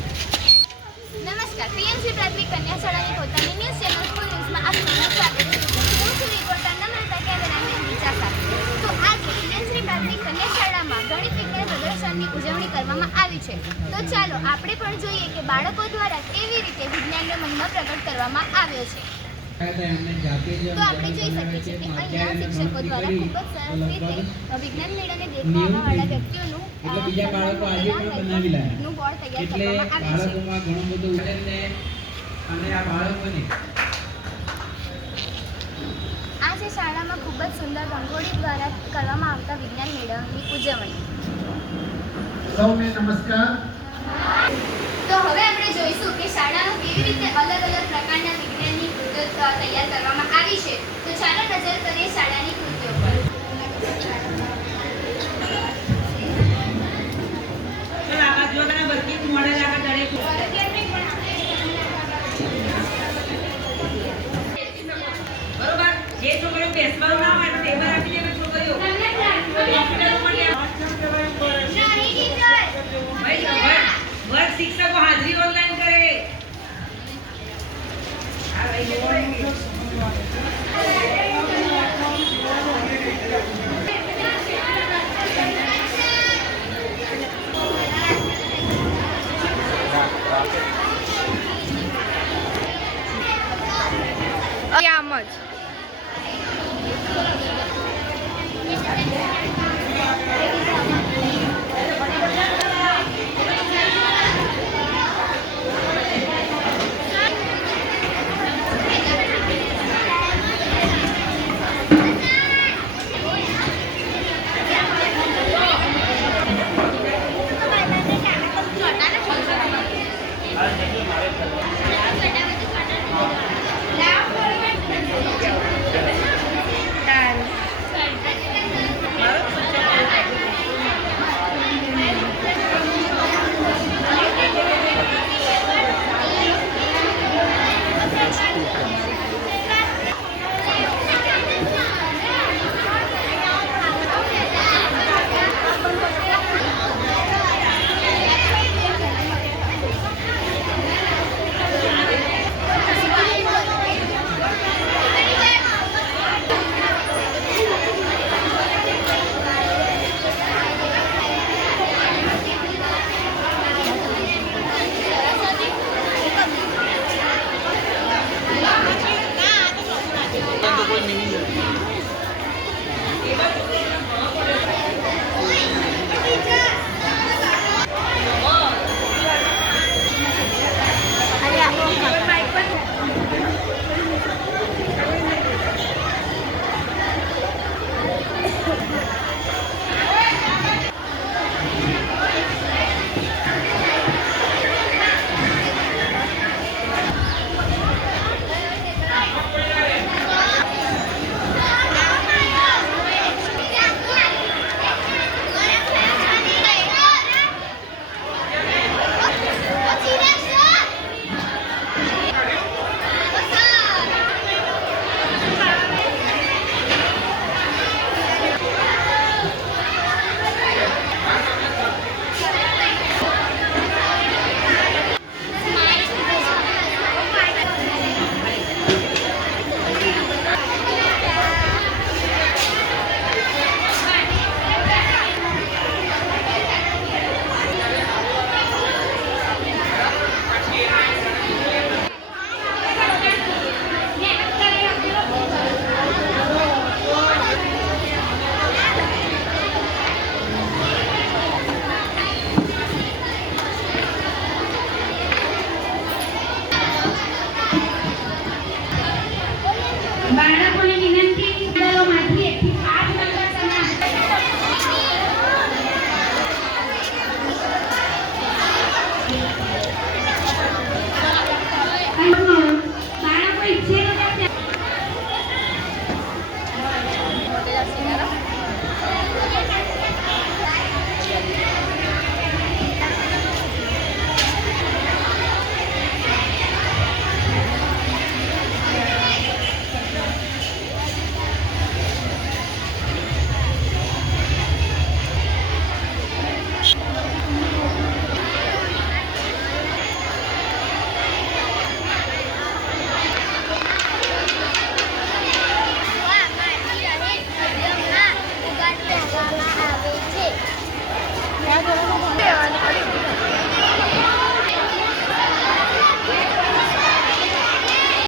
નમસ્કાર, પીએમસી પ્રાથમિક કન્યા શાળાની પોતાની ન્યૂઝ ચેનલ સ્કૂલ ન્યૂઝમાં આપ સૌનું સ્વાગત છે. હું છું રિપોર્ટર નમ્રતા, કેમેરામેન રીચા સાથે. તો આજે પીએમસી પ્રાથમિક કન્યા શાળામાં ગણિત વિજ્ઞાન પ્રદર્શનની ઉજવણી કરવામાં આવી છે. તો ચાલો આપણે પણ જોઈએ કે બાળકો દ્વારા કેવી રીતે વિજ્ઞાનનો મહિમા પ્રગટ કરવામાં આવ્યો છે. તો આપણે જોઈ શકીએ છીએ કે અહીંયા શિક્ષકો દ્વારા ખૂબ જ સરસ રીતે વિજ્ઞાન મેળાને દેખવા આવવાવાળા વ્યક્તિઓનું બોર્ડ તૈયાર કરવામાં આવ્યું છે. આજે શાળામાં ખૂબ જ સુંદર રંગોળી દ્વારા કરવામાં આવતા વિજ્ઞાન મેળાની ઉજવણી. સૌને નમસ્કાર. તો હવે આપણે જોઈશું કે શાળામાં કેવી રીતે અલગ અલગ પ્રકારના વિજ્ઞાનની કૃતિઓ તૈયાર કરવામાં આવી છે. તો ચાલો નજર કરીએ શાળાની કૃતિઓ પર. આ